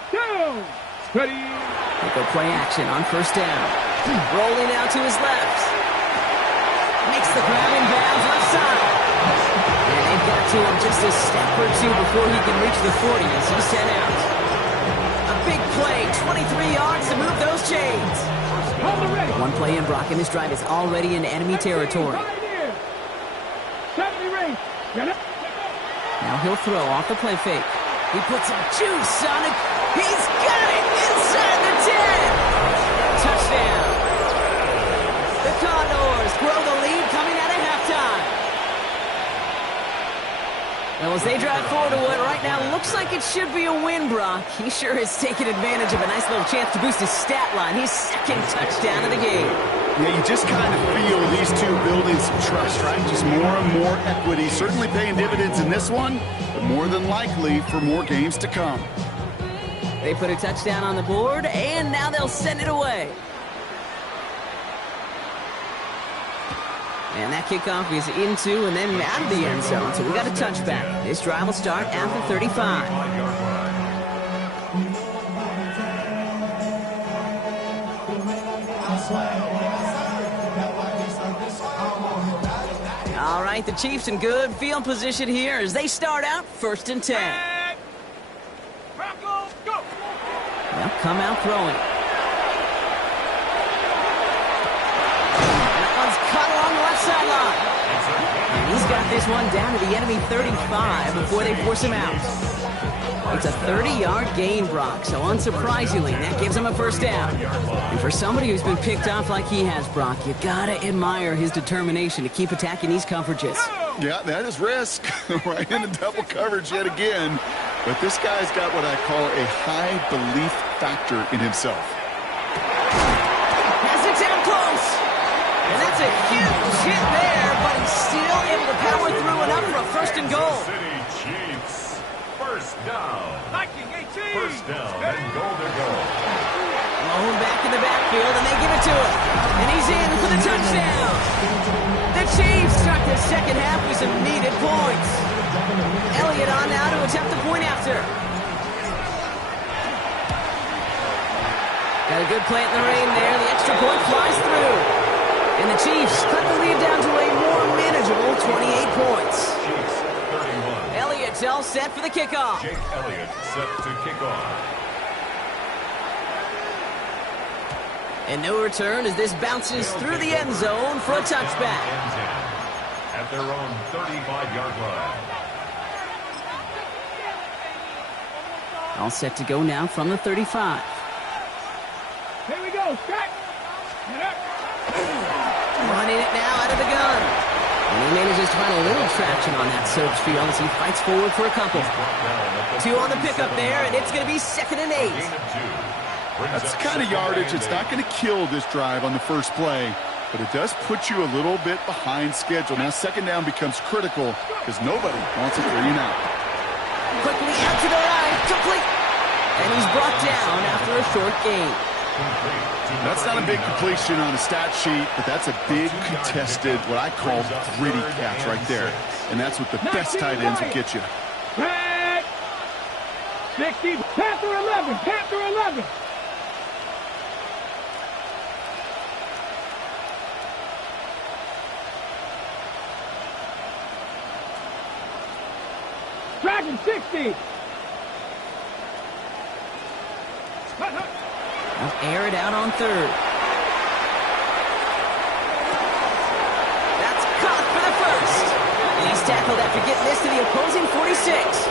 Down. Ready. They go play action on first down. Rolling out to his left. Makes the grab in bounds left side. And they've got to him just a step or two before he can reach the 40 as he's sent out. A big play, 23 yards to move those chains. One play in, Brock, and this drive is already in enemy territory. Now he'll throw off the play fake. He puts some juice on it. He's got it inside the 10. Touchdown. The Condors grow the lead coming out of halftime. Well, as they drive forward to what right now looks like it should be a win, Brock. He sure has taken advantage of a nice little chance to boost his stat line. His second touchdown of the game. Yeah, you just kind of feel these two building some trust, right? Just more and more equity. Certainly paying dividends in this one, but more than likely for more games to come. They put a touchdown on the board, and now they'll send it away. And that kickoff is into and then out of the end zone. So we got a touchback. This drive will start at the 35. All right, the Chiefs in good field position here as they start out first and 10. They'll come out throwing. Cut along the left sideline. And he's got this one down to the enemy 35 before they force him out. It's a 30-yard gain, Brock, so unsurprisingly, that gives him a first down. And for somebody who's been picked off like he has, Brock, you gotta admire his determination to keep attacking these coverages. Yeah, that is risk. Right into double coverage yet again. But this guy's got what I call a high belief factor in himself. Has it down close. And that's a huge hit there, but he's still able to power through enough for a first and goal. City Chiefs, first down. First down and goal to go. Lone back in the backfield, and they give it to him. And he's in for the touchdown. The Chiefs start the second half with some needed points. Elliott on now to attempt the point after. Got a good plant in the rain there. The extra point flies through. And the Chiefs cut the lead down to a more manageable 28 points. Chiefs 31. Elliott's all set for the kickoff. Jake Elliott set to kick off. And no return as this bounces through the end zone for a touchback. At their own 35-yard line. All set to go now from the 35. Here we go, strike. Running it now out of the gun. And he manages to find a little traction on that search field as he fights forward for a couple. 2 on the pickup there, and it's going to be 2nd and 8. That's the kind of yardage. It's not going to kill this drive on the first play, but it does put you a little bit behind schedule. Now 2nd down becomes critical because nobody wants a 3-and-out. Quickly out to the right, complete. And he's brought down after a short gain. That's not a big completion on a stat sheet, but that's a big contested, what I call gritty catch right there. And that's what the best tight ends will get you. Red. 60, Panther 11, Panther 11. Dragon 60. They'll air it out on 3rd. That's caught for the first. And he's tackled after getting this to the opposing 46.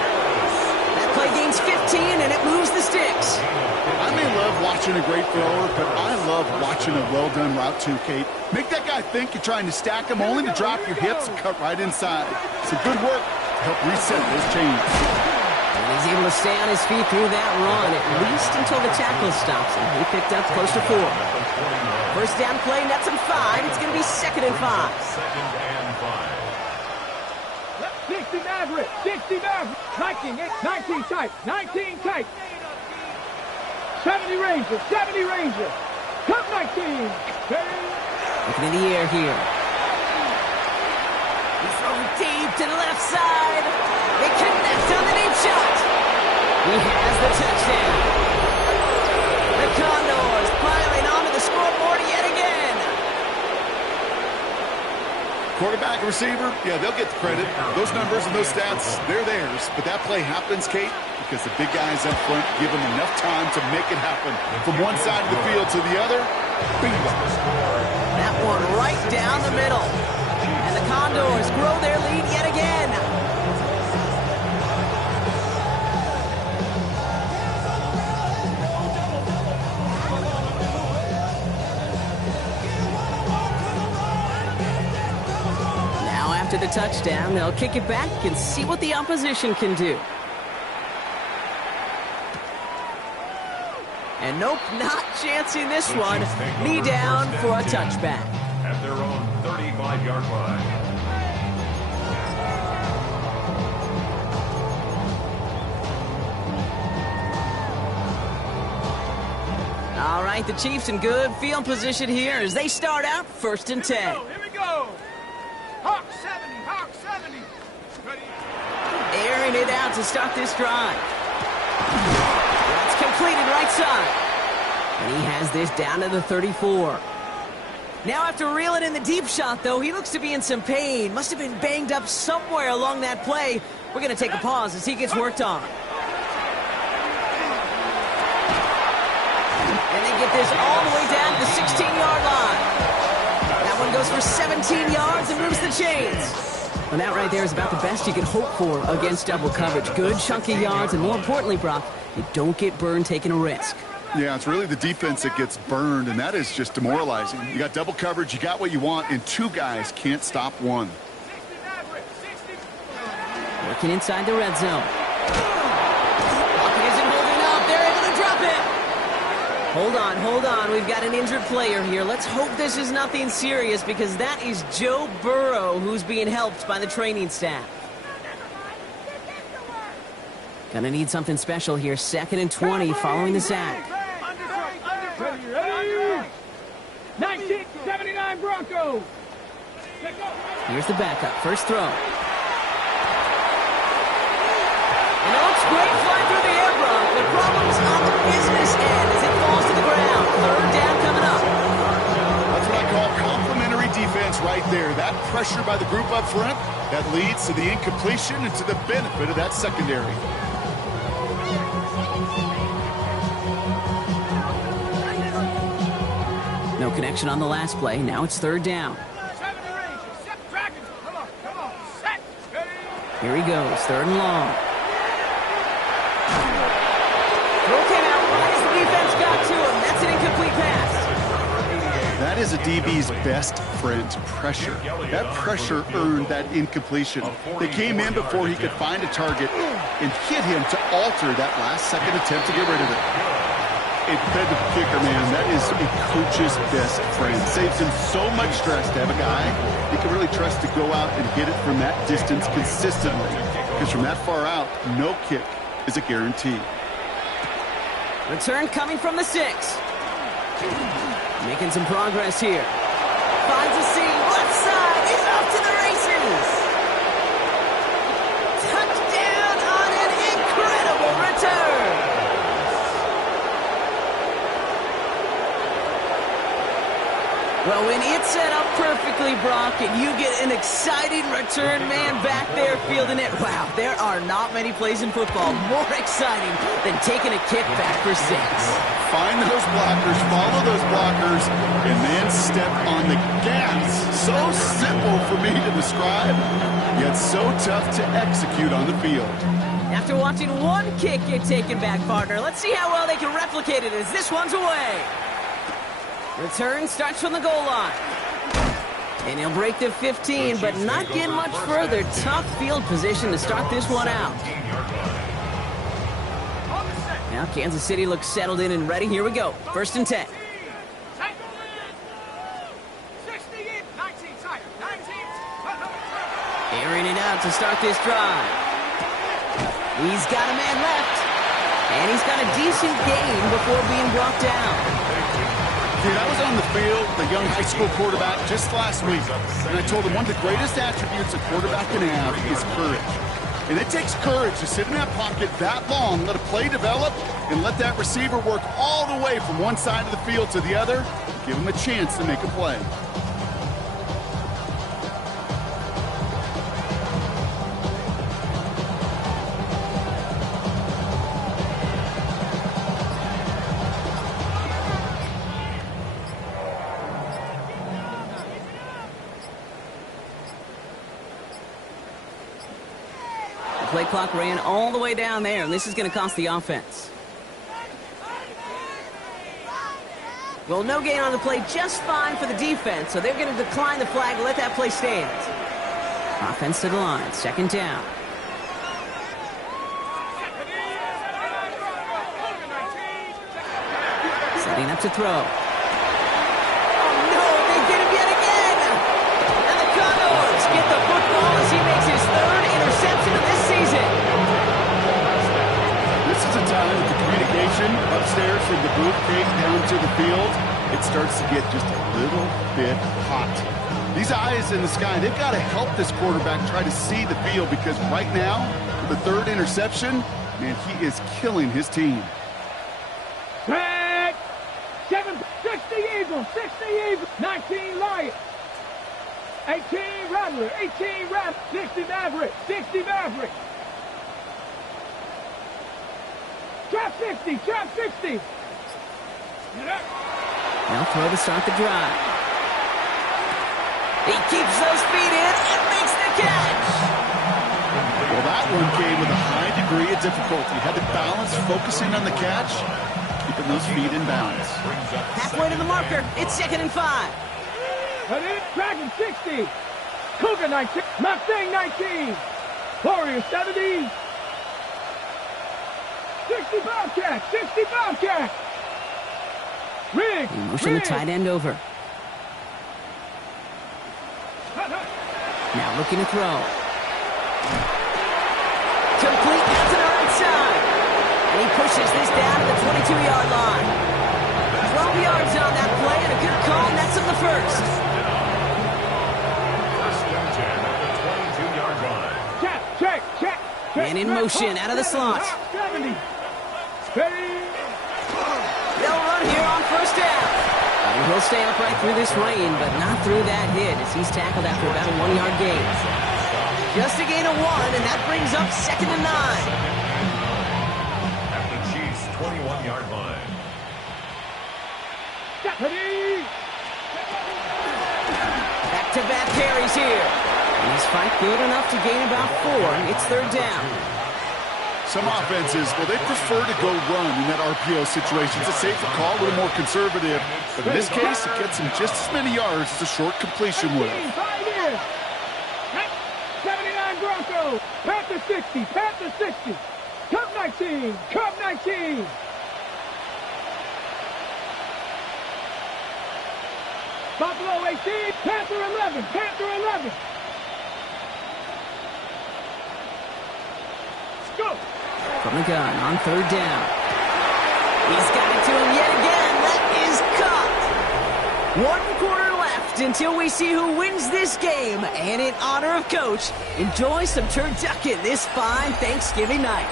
That play gains 15, and it moves the sticks. I may love watching a great thrower, but I love watching a well-done route too, Kate. Make that guy think you're trying to stack him, only to drop your hips and cut right inside. Some good work to help reset those chains. And he's able to stay on his feet through that run, at least until the tackle stops him. He picked up close to 4. First down play, nets him 5. It's going to be 2nd and 5. 2nd and 5. 60 Maverick, 60 Maverick. 19 tight, 19 tight. 70 Ranger, 70 Ranger. Cut 19. Looking in the air here. He's throwing deep to the left side. They connect on the deep shot. He has the touchdown. The Condors piling onto the scoreboard yet again. Quarterback and receiver, yeah, they'll get the credit. Those numbers and those stats, they're theirs. But that play happens, Kate, because the big guys up front give them enough time to make it happen. From one side of the field to the other, bingo. That one right down the middle. And the Condors grow their lead yet again. Now after the touchdown, they'll kick it back and see what the opposition can do. And nope, not chancing this one. Knee down for a touchback. At their own 35-yard line. All right, the Chiefs in good field position here as they start out 1st and 10. Here we go. Hawk 70, Hawk 70. Ready. Airing it out to start this drive. That's completed right side. And he has this down to the 34. Now after reeling in the deep shot, though, he looks to be in some pain. Must have been banged up somewhere along that play. We're going to take a pause as he gets worked on. And they get this all the way down to the 16-yard line. That one goes for 17 yards and moves the chains. And that right there is about the best you can hope for against double coverage. Good chunky yards, and more importantly, Brock, you don't get burned taking a risk. Yeah, it's really the defense that gets burned, and that is just demoralizing. You got double coverage, you got what you want, and 2 guys can't stop one. Working inside the red zone. Pocket isn't holding up. They're able to drop it. Hold on. We've got an injured player here. Let's hope this is nothing serious because that is Joe Burrow who's being helped by the training staff. Gonna need something special here. 2nd and 20 following the sack. 1979 Broncos. Here's the backup. First throw. And it looks great flying through the air, Brock, but problems on the business end as it falls to the ground. 3rd down coming up. That's what I call complementary defense right there. That pressure by the group up front, that leads to the incompletion and to the benefit of that secondary. connection on the last play. Now it's third down. Here he goes, third and long. Throw came out wide as the defense got to him. That's an incomplete pass. That is a DB's best friend, pressure. That pressure earned that incompletion. They came in before he could find a target and hit him to alter that last-second attempt to get rid of it. A defensive kicker, man, that is a coach's best friend. Saves him so much stress to have a guy he can really trust to go out and hit it from that distance consistently. Because from that far out, no kick is a guarantee. Return coming from the 6. Making some progress here. Finds a seam, left side, he's off to the races. Touchdown on an incredible return. Well, when it's set up perfectly, Brock, and you get an exciting return man back there fielding it, wow, there are not many plays in football more exciting than taking a kick back for 6. Find those blockers, follow those blockers, and then step on the gas. So simple for me to describe, yet so tough to execute on the field. After watching one kick get taken back, partner, let's see how well they can replicate it as this one's away. Return starts from the goal line. And he'll break the 15, but not get much further. Tough field position to start this one out. Now Kansas City looks settled in and ready. Here we go. First and 10. Airing it out to start this drive. He's got a man left. And he's got a decent gain before being brought down. Dude, I was on the field, the young high school quarterback, just last week, and I told him one of the greatest attributes a quarterback can have is courage. And it takes courage to sit in that pocket that long, let a play develop, and let that receiver work all the way from one side of the field to the other, give him a chance to make a play. Play clock ran all the way down there, and this is going to cost the offense. Well, no gain on the play, just fine for the defense, so they're going to decline the flag and let that play stand. Offense to the line, second down. Setting up to throw. Oh, no, they get him yet again! And the Condors get the football as he makes his third interception of this season. This is a time that the communication upstairs from the booth came down to the field. It starts to get just a little bit hot. These eyes in the sky, they've got to help this quarterback try to see the field because right now, with the third interception, man, he is killing his team. Red, 7, 60 Eagles, 19 Lions, 18 Rattler, 18 Rattler, 60 Maverick, 60 Maverick. Trap 60, trap 60. Now throw to start the drive. He keeps those feet in and makes the catch. Well, that one came with a high degree of difficulty. Had to balance focusing on the catch, keeping those feet in bounds. Halfway to the marker. It's 2nd and 5. Dragon 60. Cougar 19. Mustang 19. Warrior 70. 60 Bobcat. 60 Bobcat. Rig. Motion the tight end over. Now looking to throw. Complete out to the right side. And he pushes this down to the 22-yard line. 12 yards on that play and a good call, and that's on the first. First and 10 at the 22-yard line. Check. Man in motion out of the slot. 70. Steady. They'll run here on first down. And he'll stay upright through this rain, but not through that hit as he's tackled after about a 1-yard gain. Just a gain of 1, and that brings up 2nd and 9. At the Chiefs' 21-yard line. Stephanie. carries here. And he's fight good enough to gain about 4. It's third down. Some offenses, well, they prefer to go run in that RPO situation. It's a safer call, a little more conservative. But in this case, it gets him just as many yards as a short completion would. 79 Broncos. Panther 60. Panther 60. Cup 19. Cup 19. Buffalo 18. Panther 11. Panther 11. Go. From the gun on third down. He's got it to him yet again. That is caught. 1 quarter left until we see who wins this game. And in honor of Coach, enjoy some turducken this fine Thanksgiving night.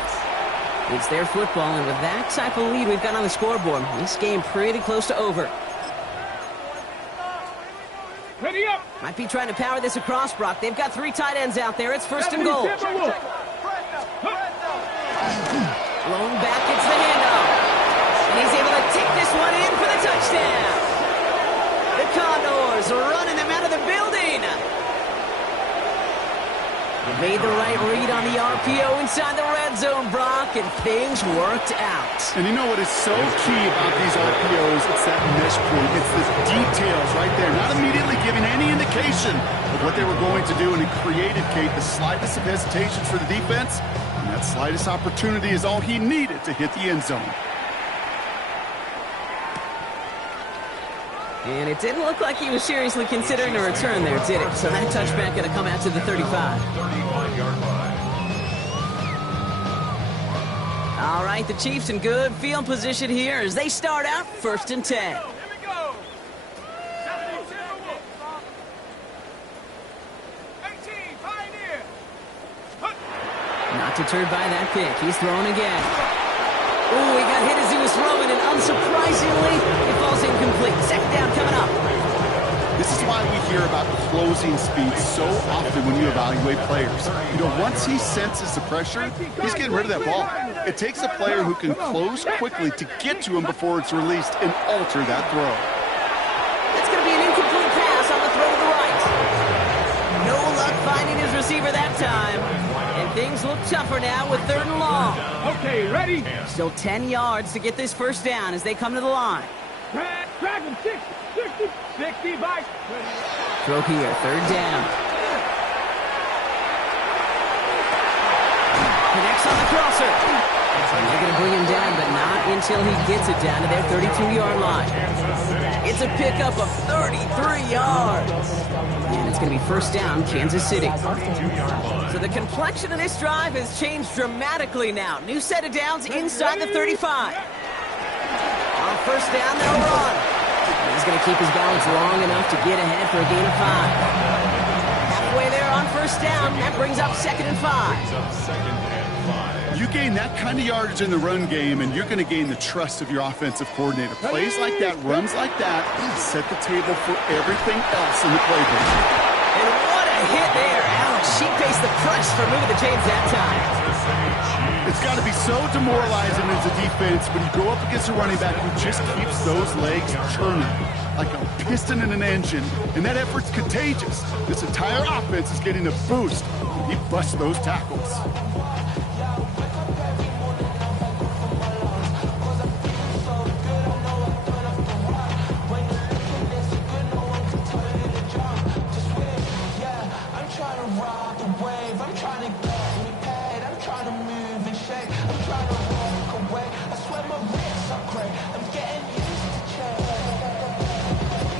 It's their football, and with that type of lead we've got on the scoreboard, this game pretty close to over. Ready up. Might be trying to power this across, Brock. They've got 3 tight ends out there. It's first and goal. Lone back gets the handoff. And he's able to take this one in for the touchdown. The Condors are running them out of the building. They made the right read on the RPO inside the red zone, Brock, and things worked out. And you know what is so key about these RPOs? It's that mesh point. It's the details right there. Not immediately giving any indication of what they were going to do, and it created, Kate, the slightest of hesitations for the defense. And that slightest opportunity is all he needed to hit the end zone. And it didn't look like he was seriously considering a return there, did it? So that touchback going to come out to the 35. 35-yard line. All right, the Chiefs in good field position here as they start out first and 10. Here we go. 18, Pioneer. Not deterred by that pick. He's throwing again. Ooh, he got hit as he was throwing, and unsurprisingly, it falls incomplete. Second down coming up. This is why we hear about closing speed so often when you evaluate players. You know, once he senses the pressure, he's getting rid of that ball. It takes a player who can close quickly to get to him before it's released and alter that throw. That's going to be an incomplete pass on the throw to the right. No luck finding his receiver that time. And things look tougher now with third and long. Okay, ready? Still 10 yards to get this first down as they come to the line. Drag him 60 by. Throw here, third down. Connects on the crosser. And they're going to bring him down, but not until he gets it down to their 32-yard line. It's a pickup of 33 yards. And it's going to be first down, Kansas City. So the complexion of this drive has changed dramatically now. New set of downs inside the 35. On first down, they'll run. He's going to keep his balance long enough to get ahead for a gain of 5. Halfway there on first down, that brings up second and 5. You gain that kind of yardage in the run game, and you're going to gain the trust of your offensive coordinator. Plays like that, runs like that, set the table for everything else in the playbook. And what a hit there. Ouch, she faced the press for moving the chains that time. It's got to be so demoralizing as a defense when you go up against a running back who just keeps those legs churning like a piston in an engine, and that effort's contagious. This entire offense is getting a boost when he busts those tackles.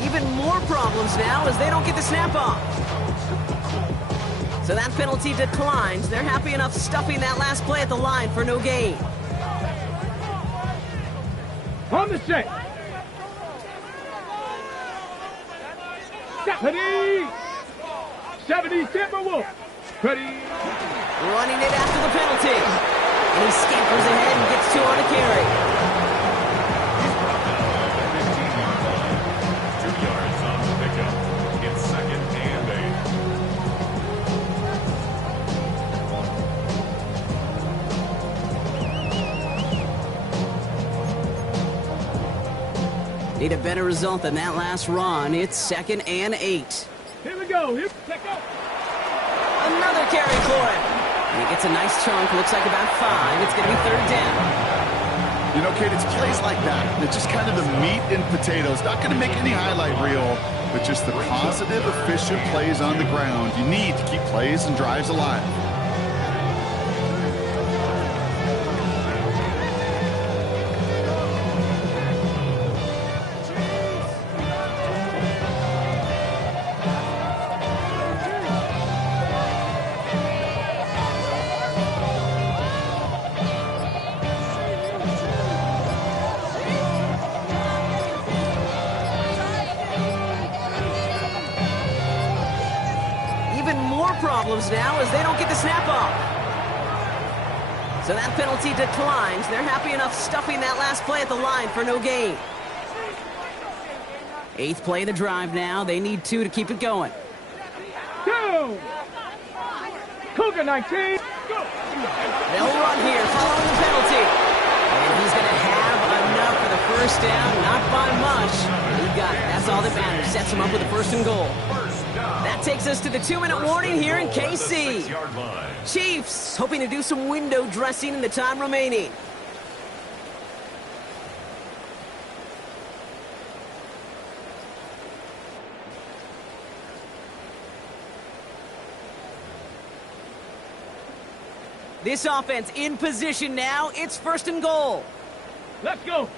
Even more problems now as they don't get the snap off. So that penalty declines. They're happy enough stuffing that last play at the line for no gain. On the set. 70 Timberwolves. Ready. Running it after the penalty. And he scampers ahead and gets 2 on a carry. 2 yards on the pickup. It's second and 8. Need a better result than that last run. It's second and 8. Here we go. Here, check out. Another carry for him. And he gets a nice chunk. Looks like about 5. It's going to be 3rd down. You know, Kate, it's plays like that. It's just kind of the meat and potatoes. Not going to make any highlight reel, but just the positive, efficient plays on the ground. You need to keep plays and drives alive. Problems now as they don't get the snap off. So that penalty declines. They're happy enough stuffing that last play at the line for no gain. 8th play of the drive now. They need 2 to keep it going. 2. Cougar 19. Go. They'll run here following the penalty. And he's going to have enough for the 1st down. Not by much. He got it. That's all that matters. Sets him up with a 1st and goal. That takes us to the 2-minute warning here in KC. Chiefs hoping to do some window dressing in the time remaining. This offense in position now. It's 1st and goal. Let's go.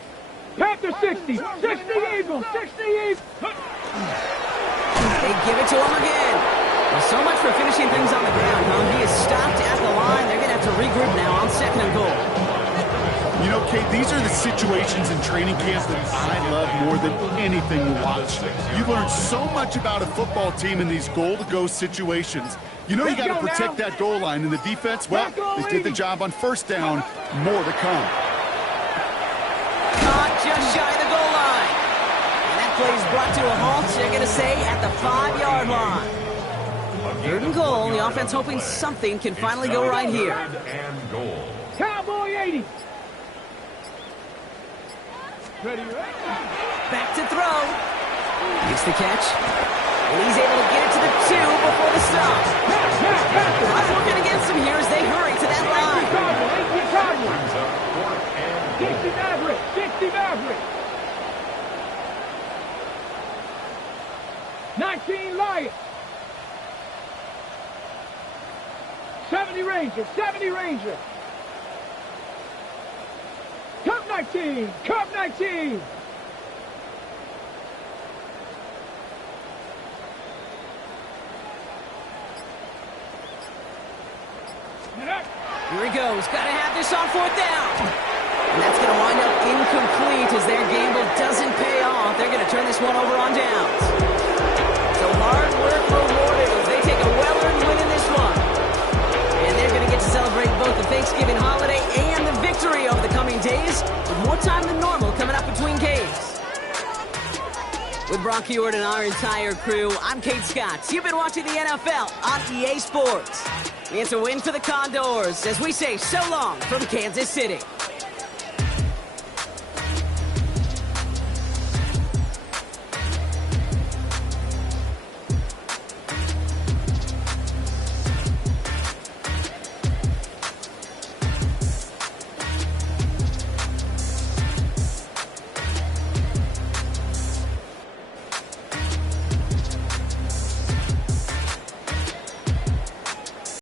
Panther 60. 60 Eagles. 60 Eagles. They give it to him again. Well, so much for finishing things on the ground, huh? He is stopped at the line. They're going to have to regroup now on 2nd and goal. You know, Kate, these are the situations in training camp that I love more than anything to watch. You learn so much about a football team in these goal-to-go situations. You know you got to protect that goal line. And the defense, well, they did the job on 1st down. More to come. Caught just shy of the goal line. Plays brought to a halt, they're going to say, at the 5-yard line. 3rd and goal. The offense hoping something can finally go right here. Cowboy 80. Ready, Back to throw. Gets the catch. And he's able to get it to the 2 before the stop. Odds working against him here as they hurry to that line. 60 Maverick. 60 Maverick. 19 Lions. 70 Rangers. 70 Rangers. Cup 19. Cup 19. Here he goes. Got to have this on 4th down. And that's going to wind up incomplete as their gamble doesn't pay off. They're going to turn this one over on downs. So hard work rewarded as they take a well-earned win in this one. And they're going to get to celebrate both the Thanksgiving holiday and the victory over the coming days with more time than normal coming up between games. With Brock Huard and our entire crew, I'm Kate Scott. You've been watching the NFL on EA Sports. It's a win for the Condors as we say so long from Kansas City.